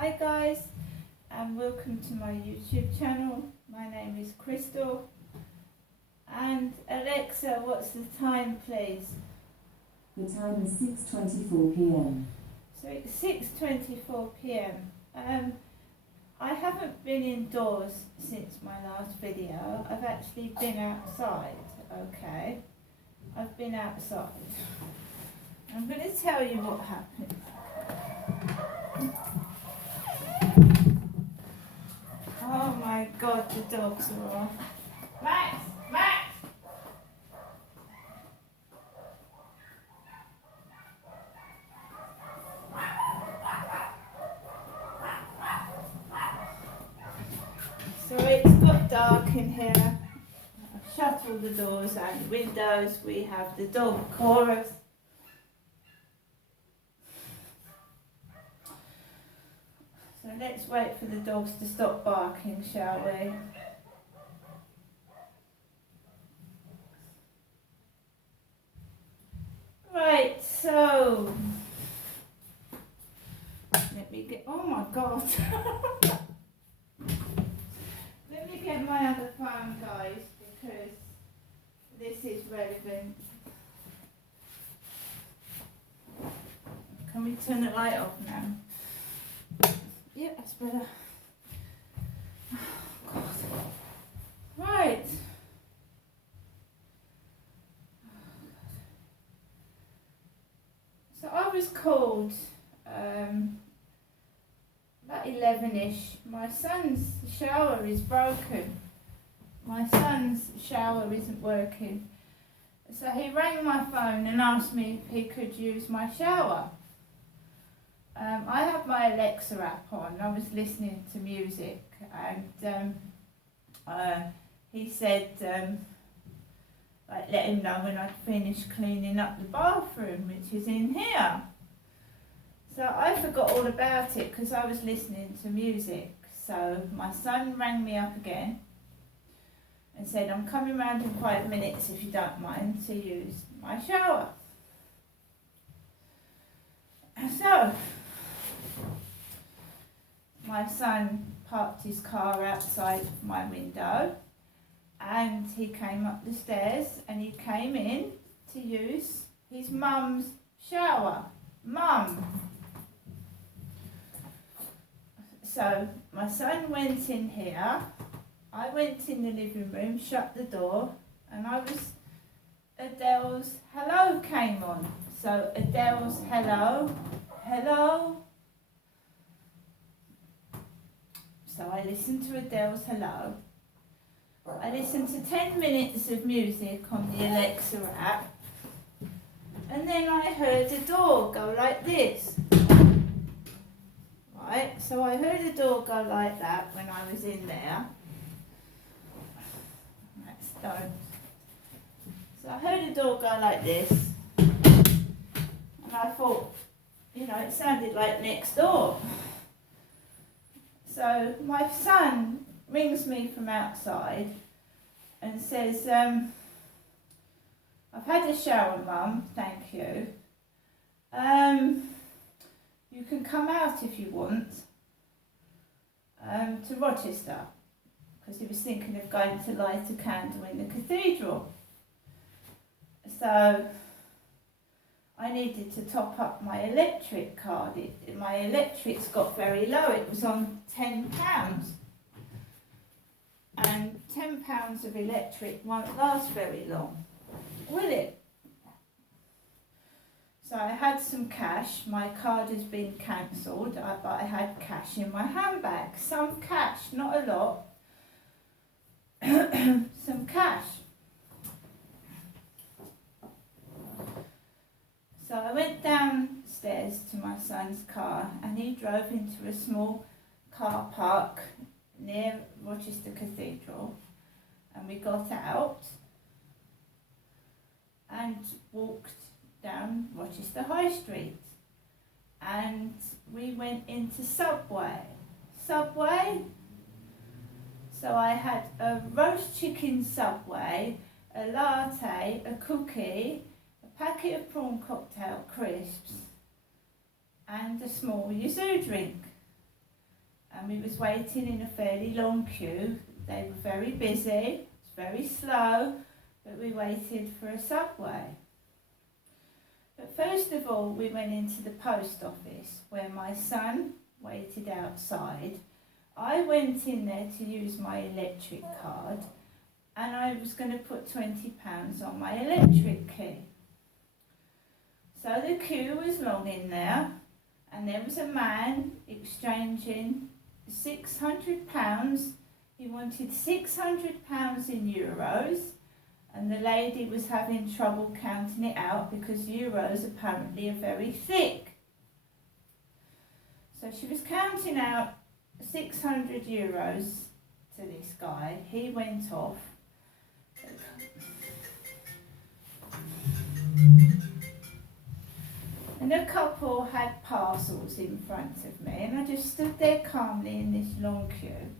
Hi guys, and welcome to my YouTube channel. My name is Crystal. And Alexa, what's the time please? The time is 6:24 p.m. So it's 6:24 p.m. I haven't been indoors since my last video. I've actually been outside, okay? I've been outside. I'm going to tell you what happened. Oh my God, the dogs are off. Max! Max! So it's got dark in here. I've shut all the doors and windows. We have the dog chorus. So let's wait for the dogs to stop barking, shall we? Right, so let me get, oh my God. Let me get my other phone, guys, because this is relevant. Can we turn the light off now? Yeah, that's better. Oh, God. Right. So I was called about 11ish. My son's shower is broken. My son's shower isn't working. So he rang my phone and asked me if he could use my shower. I have my Alexa app on. I was listening to music and he said like let him know when I'd finished cleaning up the bathroom, which is in here. So I forgot all about it because I was listening to music. So my son rang me up again and said, I'm coming round in 5 minutes if you don't mind to use my shower. So my son parked his car outside my window and he came up the stairs and he came in to use his mum's shower. Mum. So my son went in here, I went in the living room, shut the door, and Adele's hello came on. So Adele's hello, hello. So I listened to Adele's hello. I listened to 10 minutes of music on the Alexa app. And then I heard a door go like this. Right, so I heard a door go like that when I was in there. That's done. So I heard a door go like this. And I thought, you know, it sounded like next door. So my son rings me from outside and says, I've had a shower, Mum, thank you. You can come out if you want to Rochester, because he was thinking of going to light a candle in the cathedral. So I needed to top up my electric card. My electric's got very low. It was on £10. And £10 of electric won't last very long, will it? So I had some cash. My card has been cancelled, but I had cash in my handbag. Some cash, not a lot. Some cash. So I went downstairs to my son's car and he drove into a small car park near Rochester Cathedral, and we got out and walked down Rochester High Street and we went into Subway. Subway? So I had a roast chicken Subway, a latte, a cookie, a packet of prawn cocktail crisps and a small yuzu drink. and we was waiting in a fairly long queue. They were very busy, it was very slow, but we waited for a subway. But first of all, we went into the post office where my son waited outside. I went in there to use my electric card, and I was going to put £20 on my electric key. So the queue was long in there, and there was a man exchanging £600. He wanted £600 in euros, and the lady was having trouble counting it out because euros apparently are very thick. So she was counting out 600 euros to this guy. He went off. And a couple had parcels in front of me, and I just stood there calmly in this long queue.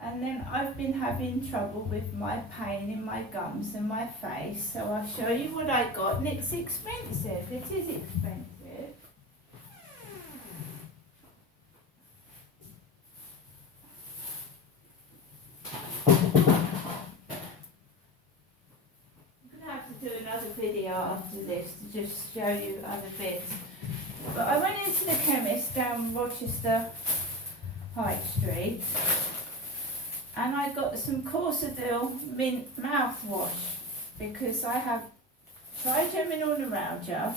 And then I've been having trouble with my pain in my gums and my face, so I'll show you what I got, and it's expensive. It is expensive. I'm going to have to do another video after this to just show you other bits. But I went into the chemist down Rochester High Street, and I got some Corsadil mint mouthwash because I have trigeminal neuralgia,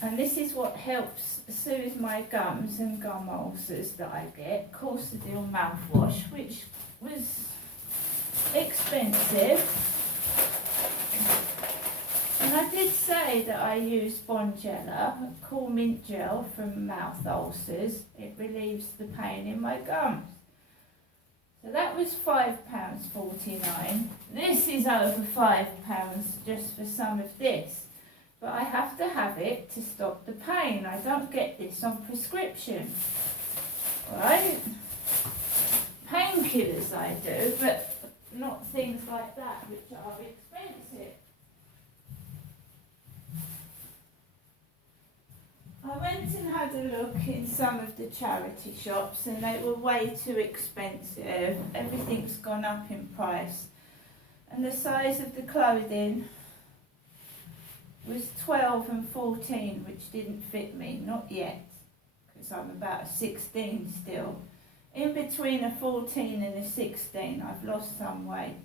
and this is what helps soothe my gums and gum ulcers that I get. Corsadil mouthwash, which was expensive. And I did say that I use Bonjela, cool mint gel from mouth ulcers. It relieves the pain in my gums. So that was £5.49. This is over £5 just for some of this. But I have to have it to stop the pain. I don't get this on prescription. Right? Painkillers I do, but not things like that which are expensive. I went and had a look in some of the charity shops, and they were way too expensive. Everything's gone up in price. And the size of the clothing was 12 and 14, which didn't fit me, not yet, because I'm about a 16 still. In between a 14 and a 16, I've lost some weight.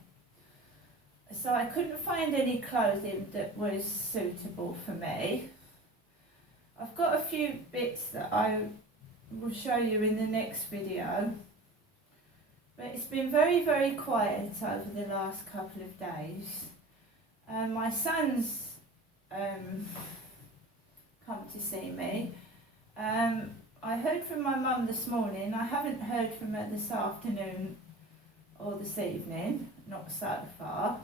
So I couldn't find any clothing that was suitable for me. I've got a few bits that I will show you in the next video, but it's been very, very quiet over the last couple of days. My son's come to see me. I heard from my mum this morning. I haven't heard from her this afternoon or this evening, not so far.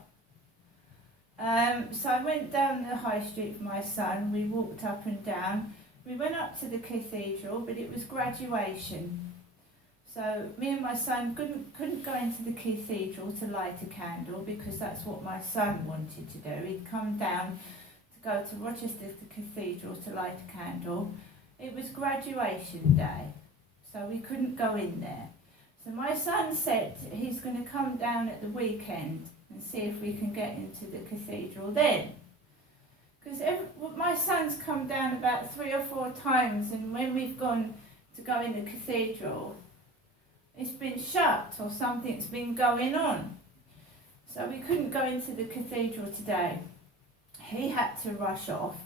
So I went down the high street with my son. We walked up and down. We went up to the cathedral, but it was graduation. So me and my son couldn't go into the cathedral to light a candle because that's what my son wanted to do. He'd come down to go to Rochester Cathedral to light a candle. It was graduation day, so we couldn't go in there. So my son said he's going to come down at the weekend and see if we can get into the cathedral then. Because my son's come down about 3 or 4 times, and when we've gone to go in the cathedral, it's been shut or something's been going on. So we couldn't go into the cathedral today. He had to rush off.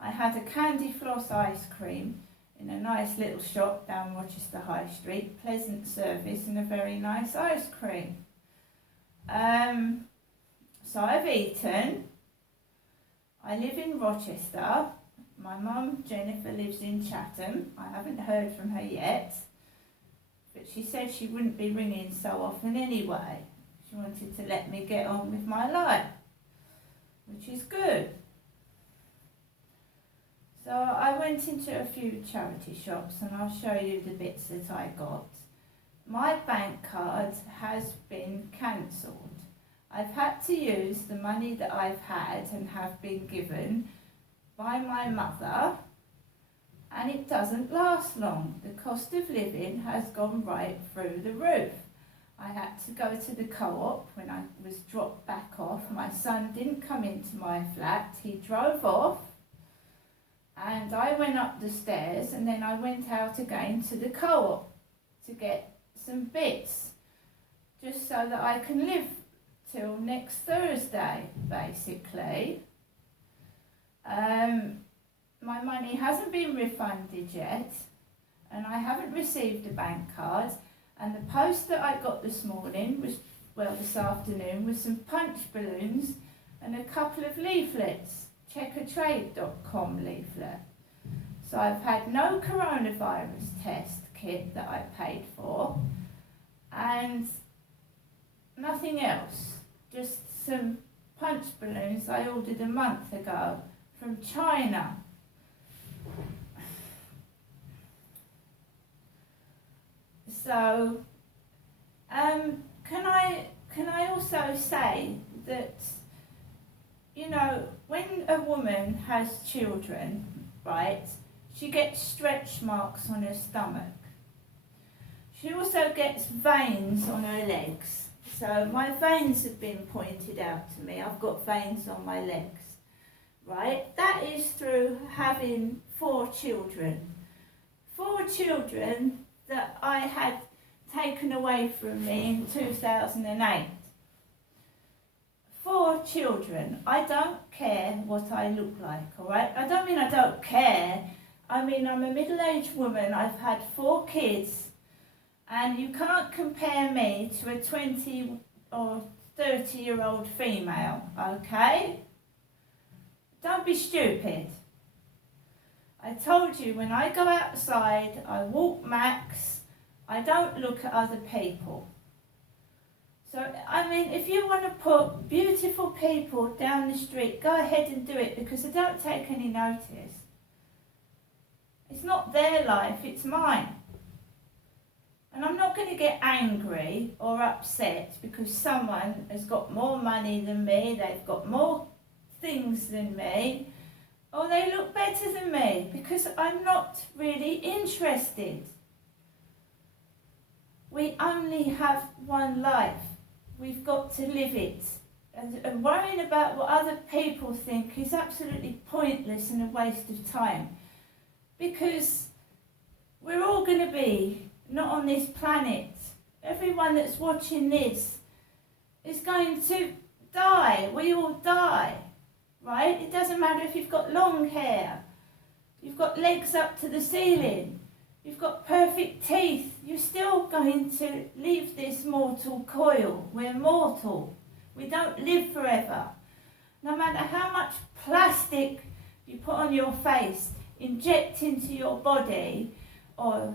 I had a candy floss ice cream in a nice little shop down Rochester High Street, pleasant service and a very nice ice cream. So I've eaten. I live in Rochester. My mum, Jennifer, lives in Chatham. I haven't heard from her yet, but she said she wouldn't be ringing so often anyway. She wanted to let me get on with my life, which is good. So I went into a few charity shops, and I'll show you the bits that I got. My bank card has been cancelled. I've had to use the money that I've had and have been given by my mother and it doesn't last long. The cost of living has gone right through the roof. I had to go to the co-op when I was dropped back off. My son didn't come into my flat. He drove off, and I went up the stairs, and then I went out again to the co-op to get some bits, just so that I can live till next Thursday, basically. My money hasn't been refunded yet, and I haven't received a bank card. And the post that I got this morning this afternoon, was some punch balloons and a couple of leaflets, checkertrade.com leaflet. So I've had no coronavirus test kit that I paid for, and nothing else, just some punch balloons I ordered a month ago from China. So, can I also say that, you know, when a woman has children, right, she gets stretch marks on her stomach. She also gets veins on her legs. So my veins have been pointed out to me. I've got veins on my legs, right? That is through having 4 children. 4 children that I had taken away from me in 2008. 4 children. I don't care what I look like, all right? I don't mean I don't care. I mean, I'm a middle-aged woman. I've had 4 kids, and you can't compare me to a 20 or 30-year-old female, okay? Don't be stupid. I told you, when I go outside, I walk max. I don't look at other people. So, I mean, if you want to put beautiful people down the street, go ahead and do it, because I don't take any notice. It's not their life, it's mine. And I'm not going to get angry or upset because someone has got more money than me, they've got more things than me, or they look better than me, because I'm not really interested. We only have one life. We've got to live it. And worrying about what other people think is absolutely pointless and a waste of time. Because we're all going to be not on this planet. Everyone that's watching this is going to die. We all die, right? It doesn't matter if you've got long hair, you've got legs up to the ceiling, you've got perfect teeth, you're still going to leave this mortal coil. We're mortal. We don't live forever. No matter how much plastic you put on your face, inject into your body, or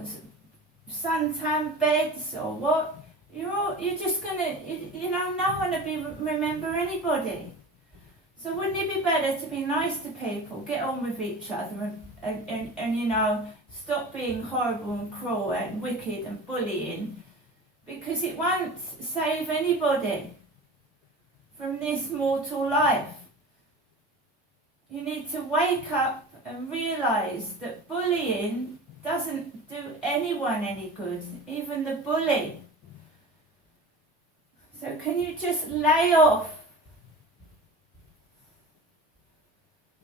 suntan beds, or what, you're just gonna, no one will remember anybody. So wouldn't it be better to be nice to people, get on with each other, and stop being horrible and cruel and wicked and bullying, because it won't save anybody from this mortal life. You need to wake up and realise that bullying doesn't do anyone any good, even the bully. So can you just lay off?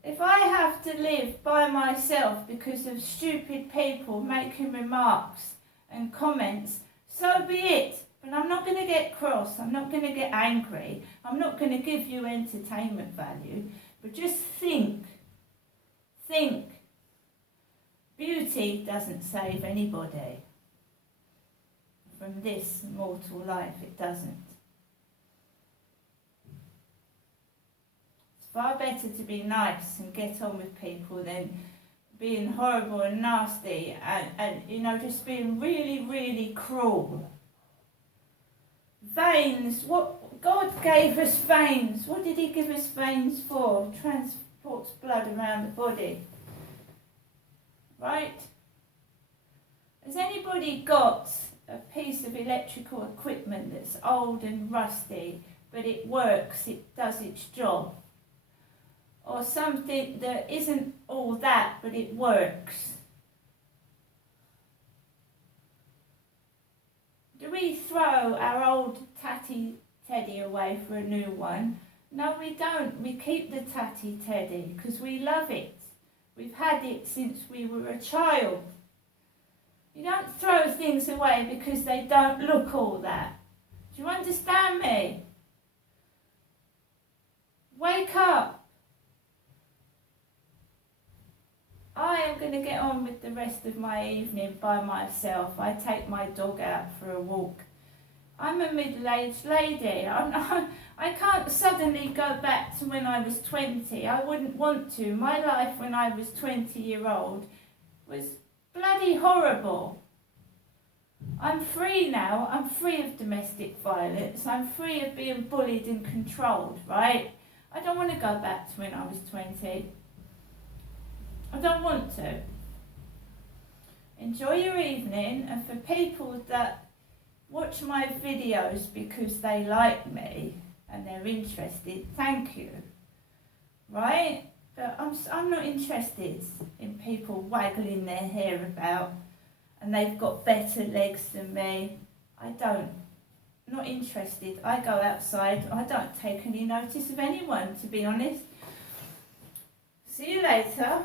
If I have to live by myself because of stupid people making remarks and comments, so be it. But I'm not going to get cross, I'm not going to get angry, I'm not going to give you entertainment value, but just think. Beauty doesn't save anybody from this mortal life, it doesn't. It's far better to be nice and get on with people than being horrible and nasty and just being really, really cruel. Veins, what God gave us veins. What did he give us veins for? Transports blood around the body. Right? Has anybody got a piece of electrical equipment that's old and rusty, but it works, it does its job? Or something that isn't all that, but it works? throw our old tatty teddy away for a new one. No, we don't. We keep the tatty teddy because we love it. We've had it since we were a child. You don't throw things away because they don't look all that. Do you understand me? Wake up. I am going to get on with the rest of my evening by myself. I take my dog out for a walk. I'm a middle-aged lady. I can't suddenly go back to when I was 20. I wouldn't want to. My life when I was 20-year-old was bloody horrible. I'm free now. I'm free of domestic violence. I'm free of being bullied and controlled, right? I don't want to go back to when I was 20. I don't want to. Enjoy your evening, and for people that watch my videos because they like me and they're interested, thank you, right? But I'm not interested in people waggling their hair about and they've got better legs than me. I don't. Not interested. I go outside. I don't take any notice of anyone, to be honest. See you later.